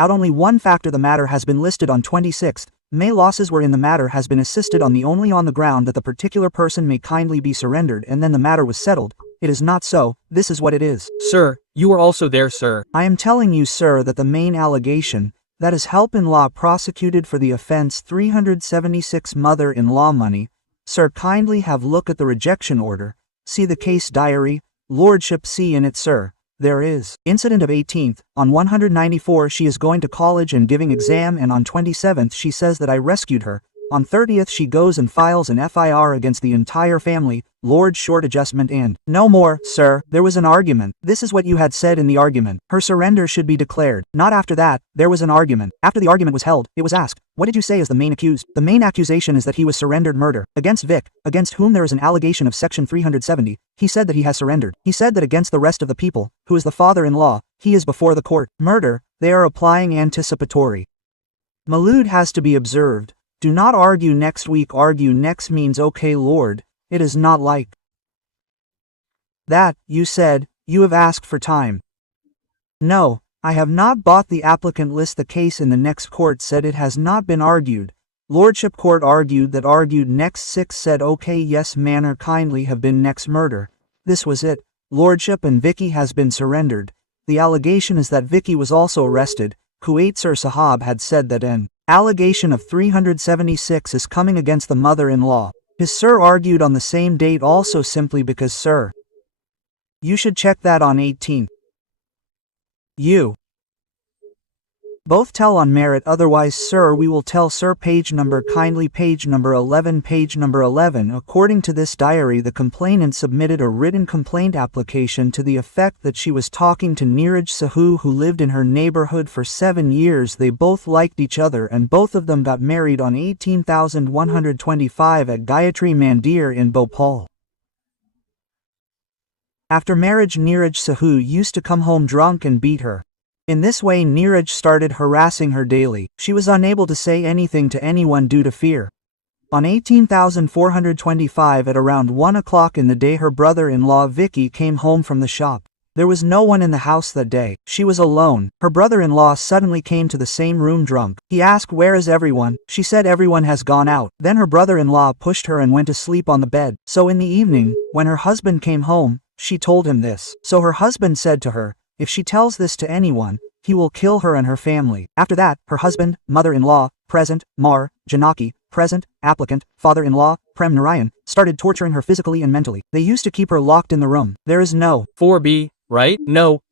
Out only one factor the matter has been listed on 26th. May losses were in the matter has been assisted on the ground that the particular person may kindly be surrendered and then the matter was settled. It is not so, this is what it is. Sir, you were also there, sir. I am telling you, sir, that the main allegation, that is help-in-law prosecuted for the offense 376 mother-in-law money. Sir, kindly have look at the rejection order, see the case diary, lordship see in it, sir. There is. Incident of 18th, on 194 she is going to college and giving exam, and on 27th she says that I rescued her. On 30th she goes and files an FIR against the entire family, Lord short adjustment and no more, sir. There was an argument. This is what you had said in the argument. Her surrender should be declared. Not after that. There was an argument. After the argument was held, it was asked, what did you say as the main accused? The main accusation is that he was surrendered murder. Against Vic, against whom there is an allegation of section 370, he said that he has surrendered. He said that against the rest of the people, who is the father-in-law, he is before the court. Murder, they are applying anticipatory. Malud has to be observed. Do not argue next week. Argue next means okay, Lord. It is not like that. You said, you have asked for time. No, I have not bought the applicant list. The case in the next court said it has not been argued. Lordship court argued that argued next 6 said okay yes manner kindly have been next murder. This was it. Lordship and Vicky has been surrendered. The allegation is that Vicky was also arrested. Kuwait Sir Sahab had said that an allegation of 376 is coming against the mother-in-law. His sir argued on the same date also simply because sir. You should check that on 18th. You both tell on merit, otherwise sir we will tell sir. Page number kindly page number 11. Page number 11. According to this diary, the complainant submitted a written complaint application to the effect that she was talking to Neeraj Sahu, who lived in her neighborhood for 7 years. They both liked each other and both of them got married on 18,125 at Gayatri Mandir in Bhopal. After marriage, Neeraj Sahu used to come home drunk and beat her. In this way Neeraj started harassing her daily. She was unable to say anything to anyone due to fear. On 18,425 at around 1 o'clock in the day, her brother-in-law Vicky came home from the shop. There was no one in the house that day. She was alone. Her brother-in-law suddenly came to the same room drunk. He asked, where is everyone? She said everyone has gone out. Then her brother-in-law pushed her and went to sleep on the bed. So in the evening, when her husband came home, she told him this. So her husband said to her, if she tells this to anyone, he will kill her and her family. After that, her husband, mother-in-law, present, Mar, Janaki, present, applicant, father-in-law, Prem Narayan, started torturing her physically and mentally. They used to keep her locked in the room. There is no 4B, right? No.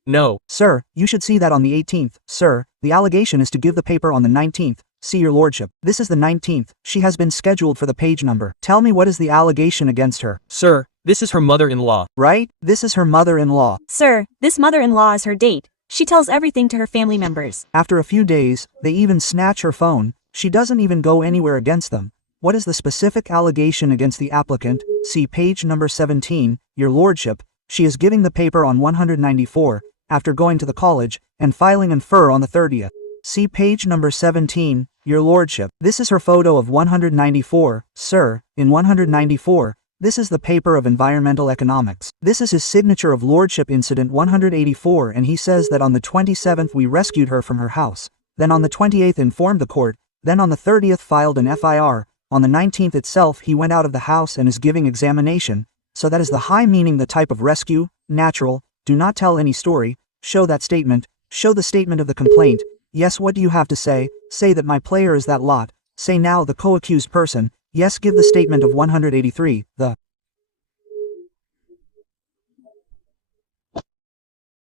Sir, you should see that on the 18th. Sir, the allegation is to give the paper on the 19th. See your lordship. This is the 19th. She has been scheduled for the page number. Tell me, what is the allegation against her? Sir, this is her mother-in-law. Right? This is her mother-in-law. Sir, this mother-in-law is her date. She tells everything to her family members. After a few days, they even snatch her phone. She doesn't even go anywhere against them. What is the specific allegation against the applicant? See page number 17, your lordship. She is giving the paper on 194, after going to the college, and filing an FIR on the 30th. See page number 17, your lordship. This is her photo of 194, sir, in 194. This is the paper of environmental economics. This is his signature of lordship incident 184, and he says that on the 27th we rescued her from her house. Then on the 28th informed the court. Then on the 30th filed an FIR. On the 19th itself he went out of the house and is giving examination. So that is the high meaning, the type of rescue, natural, do not tell any story, show that statement, show the statement of the complaint. Yes, what do you have to say? Say that my player is that lot. Say now the co-accused person. Yes, give the statement of 183, the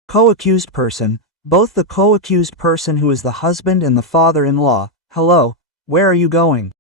co-accused person, both the co-accused person who is the husband and the father-in-law. Hello, where are you going?